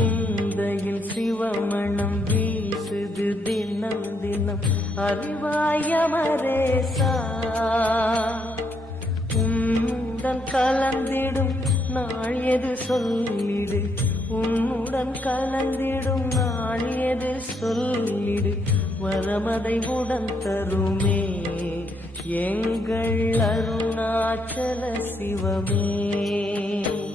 சிந்தையில் சிவமணம் வீசுது தினம் தினம் அறிவாயமரேசா உன்னுடன் கலந்திடும் நாள் எது சொல்லிடு உன்னுடன் கலந்திடும் நாள் எது சொல்லிடு வரமதை உடன் தருமே எங்கள் அருணாச்சல சிவமே.